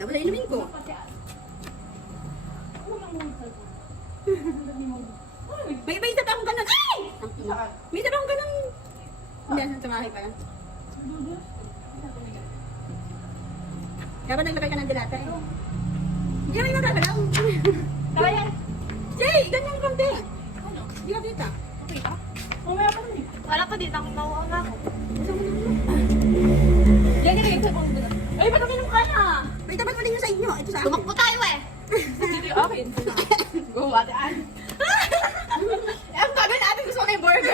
Tapos ay inumin ko. May isa pa akong ganun. Ay! May isa pa akong ganun. Hindi, samahin pa lang. Dapat naglagay ka ng dilata eh. Hindi naman magagalaw. Kaya. Jay, ganyan konti. Hindi ka dito. Okay ka? Mamaya pa rin eh. Wala pa dito. Akong mauha nga ako. Yan yung sa kong doon. Ay, ba't uminom ka na? May dapat pala yung sa inyo. Ito sa akin. Tumakbo tayo eh. Dito yung akin. Go, ate Ann. Ang tagal na ate gusto ko na yung burger.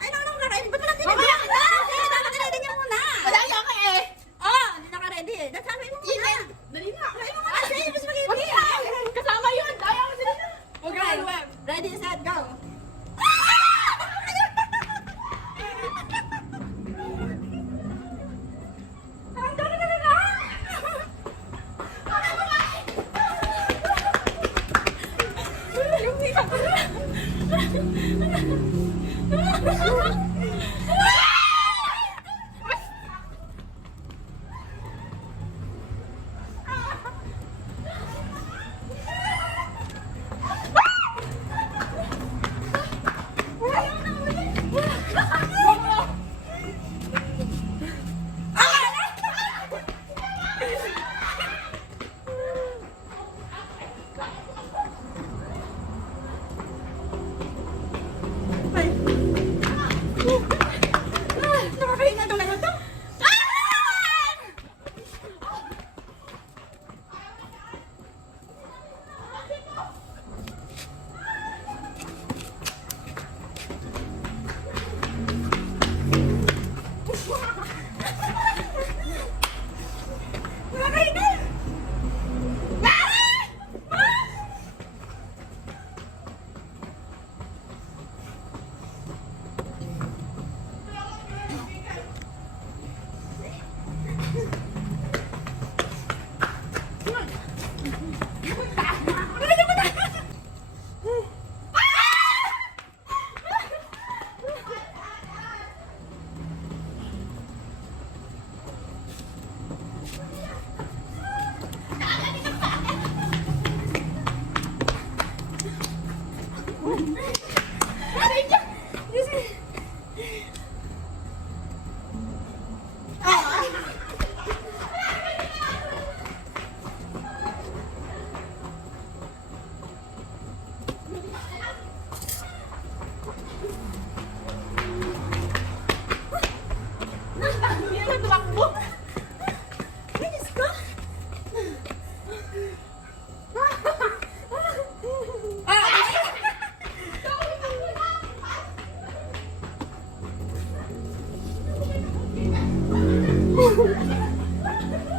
Ay, naku, nakain. Ba't wala din? Mamaya ka na! Sige, dapat ready niya muna. Madami ako eh. Oh, hindi naka-ready eh. That's sabi mo muna. Dali na. Kain mo muna. Sige, mas spaghetti. Wag na. Kasama yun. Daya ko sila na. Okay, ready, set, go. Nakakahinga talaga to. Nakakahinga.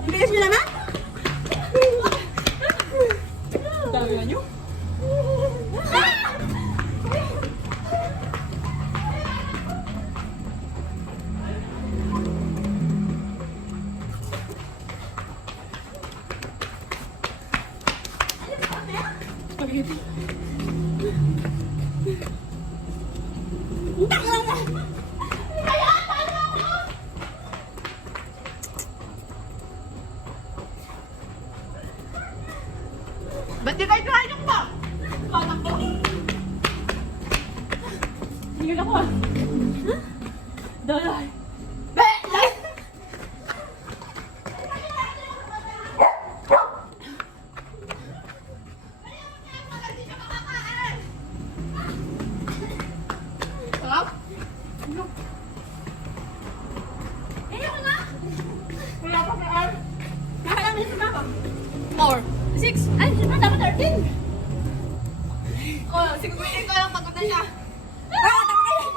Bilis nyo naman? Dami na nyo. Spaghetti. Ba't di kayo kain yung ba? Parang ko. Tingin ako ah. Dalay. Dalay! Sarap? Ayoko na. Wala pa ka ay. Nakakailang minutes na ako. 4. 6. Ay, siyempre dapat 13. Oh, 6 minutes ko lang pagod na siya. Ah, dapat kayo.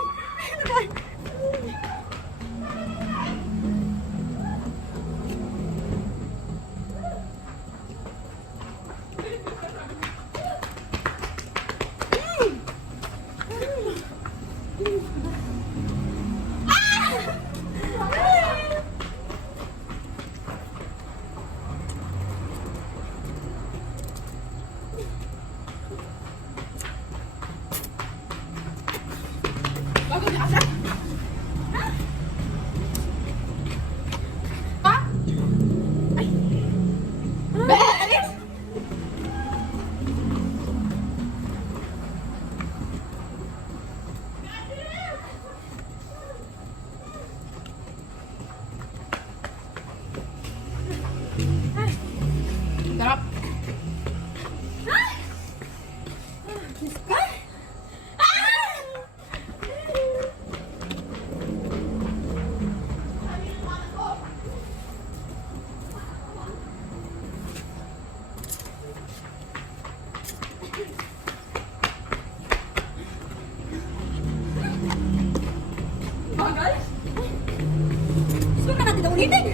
Itig!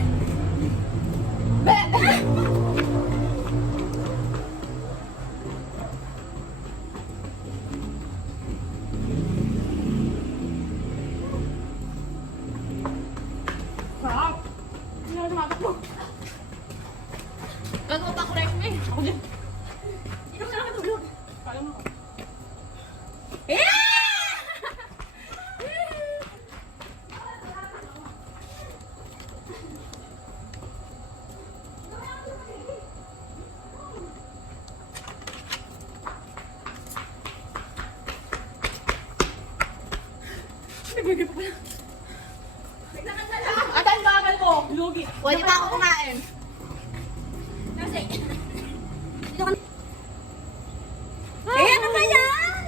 Sarap. Hindi na tumatakbo. Gagawa pa ako rin eh. Ako din. Sino ka na matulog? Kala mo. Eh! Nagagay pa pala. Atan, bagal mo. Lugi. Wala pa ako kumain. Kasi, dito ka na. Eh, ano ba yan?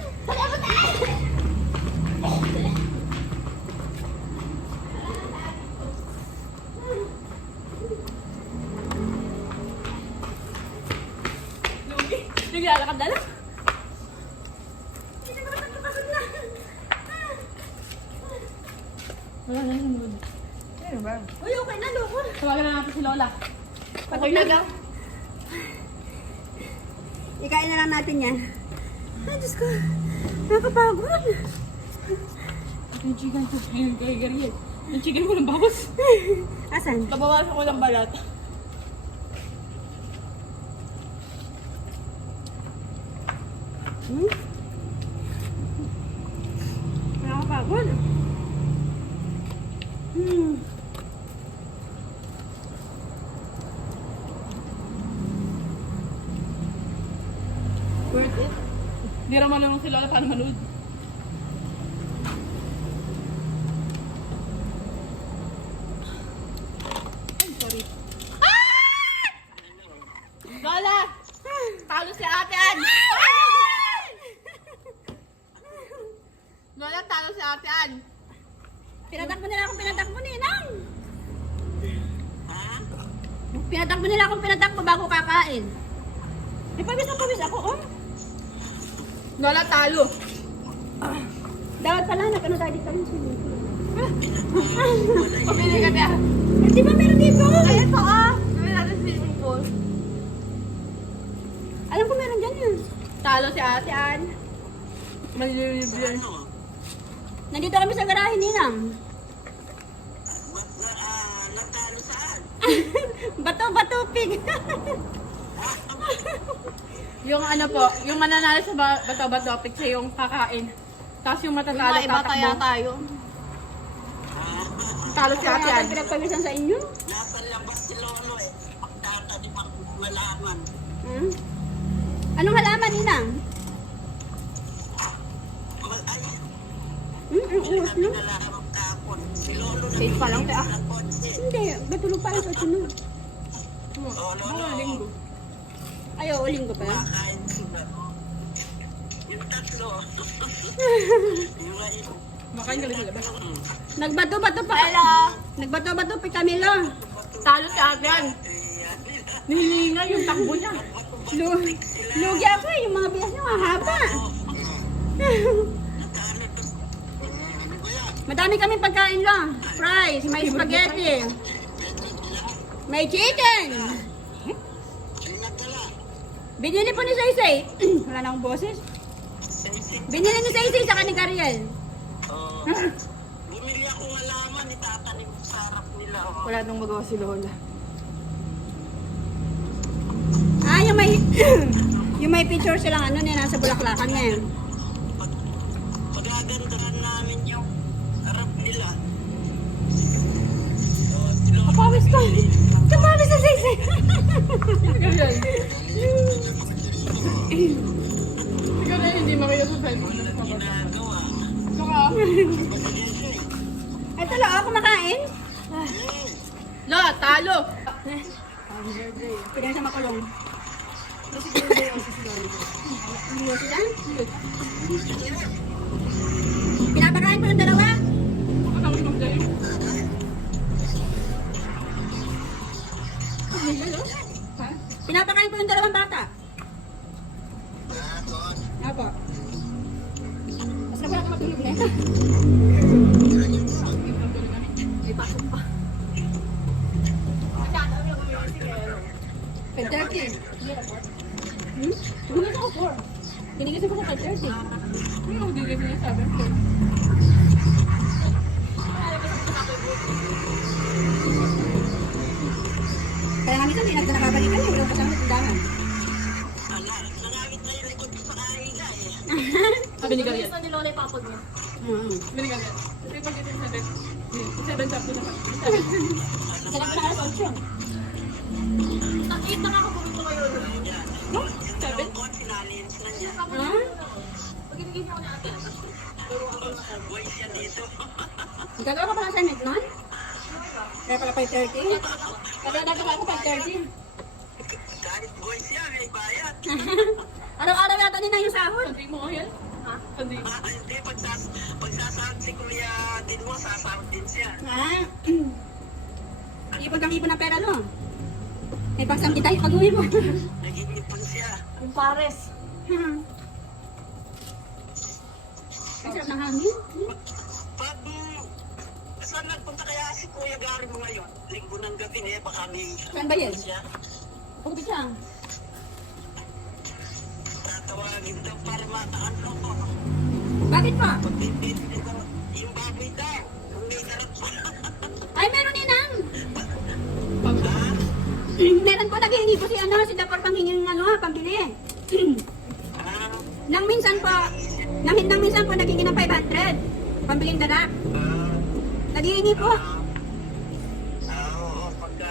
Lugi. Naglalakad na lang. Wala na yung mood. Ano ba? Uy, okay na, loko. Tawagan na natin si Lola. Okay na lang. Ikain na lang natin yan. Ay, Diyos ko. Nakakapagod. Yung chicken ko. Ayun, kay Gariel. Yung chicken ko ng babos. Asan? Nabawasan ko ng balat. Hmm? Nakakapagod. Hmm. Worth it. Hindi naman naman si Lola paano manood. Ay, sorry. Lola! Talo si Ate Ann! Lola, talo si Ate Ann! Pinatakbo nila akong pinatakbo, Ninang. Pinatakbo nila akong pinatakbo bago kakain. Eh, pawis ako, oh. Lola, talo! Dapat pala, nag-ano tayo dito rin sila. Pabili kami ah! Eh, di ba meron dito? Ay, ito ah! Pabili natin swimming pool. Alam ko meron dyan yun. Talo si Ate Ann. Malilibre. Nandito kami sa garahe, Ninang. Natalo saan? Bato, pig. Yung ano po, yung mananalo sa bato-bato, siya yung kakain. Tapos yung matatalo, tatakbo. tayo. Talo si Ate Ann. Pinagpawisan sa inyo. Nasa labas si Lolo eh. Magtatanim ako ng malaman. Hmm? Anong halaman, Ninang? Ay, Uwas, no? nalaman kapon. Si Lolo na Safe pa lang, te, ah. ng kotse. Hindi, gatulog pa lang sa sunod. Oh, Lolo. Linggo. Ay, oo, linggo pa. Makain sila. Yung tatlo. Yung ngayon. Makain ka rin sa labas. Nagbato-bato pa. Nagbato-bato pa kami lang. Talo si Ate Ann. Nihilinga yung takbo niya. Lugi ako eh, yung mga bias niyo mahaba. Madami kami pagkain lang. Fries, may spaghetti. May chicken. Binili po ni Saysay. Wala na akong boses. Binili ni Saysay sa kaning Ariel. Oh, bumili akong alaman, itatanim ko sa harap nila. Oh. Wala nang magawa si Lola. Ah, yung may yung may picture silang ano niya nasa bulaklakan niya. Pagagandahan namin yung harap nila. Oh, si Lolo. Kapawis ko. Kapawis sa Saysay. Ganyan. Ikaw na hindi makita sa cellphone. Ginagawa. Saka, Ito lang ako kumakain. Lo, talo! Pwede siya makulong. Hindi siya? Pinapakain ko ng dalawa. Makatapos mag-live. Pinapakain ko ng dalawang bata. Apo. Basta wala ka matulog na. May pasok pa. 5:30. Hmm? Gumising ako 4. Ginigising ko sa 5:30. Ano ang gigising niya 7? Kaya nga minsan, hindi na nakabalikan eh. Walang kasama sa tindahan. Ala, nangawit na yung likod ko sa kahiga eh. Sabi ni Gabriel. Gusto ni Lola yung papod niya. Sabi ni Gabriel. Kasi pag ito yung 7 sakto naman. Sarap na alas 8. Ang 8 na nga ako bumito kayo. No? Yung 7? ko, sinalins na niya. Ha? Pag inigising ako ni ate, laro ako na ako. Boy siya dito. Gagawa ka pa ng assignment nun? Kaya pala 5:30? Kaya nagagawa ko 5:30. Kahit boy siya, may bayad. Araw-araw yata nila yung sahod. Sandi mo nga yan? Ha? Sandi mo. Hindi, pagsasahod si Kuya din mo, sasahod din siya. Ah. Ipon kang ipon ng pera, no? May pagsangkit tayo pag-uwi mo. Naging ipon siya. Yung pares. Ang sarap ng hangin. Pag saan nagpunta kaya si Kuya Gary mo ngayon? Linggo ng gabi eh, baka may Saan ba yan? siya. Pagupit siya. Tatawagin daw para mataan ko. Bakit pa? Pagbibili ko yung baboy daw. Kung may darap pa. Ay, meron ninang. Ha? Meron po, naghihingi po si Dapper panghingi ng pambili. Ah, Nang minsan po, nang minsan po naghingi ng 500. Pambiling dadak. Naghihingi po. oo, pagka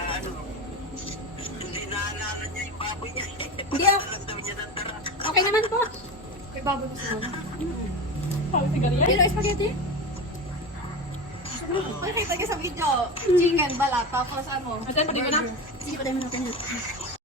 hindi naalala niya yung baboy niya. Hindi, Pagkasalan daw niya ng darap. Okay naman po. Kay baboy ko si Lola. Sabi si Gabriel. Pero spaghetti? Nakita ka sa video, chicken, balat, tapos ano, Asan, pati ko na. Sige pa tayo muna kanya.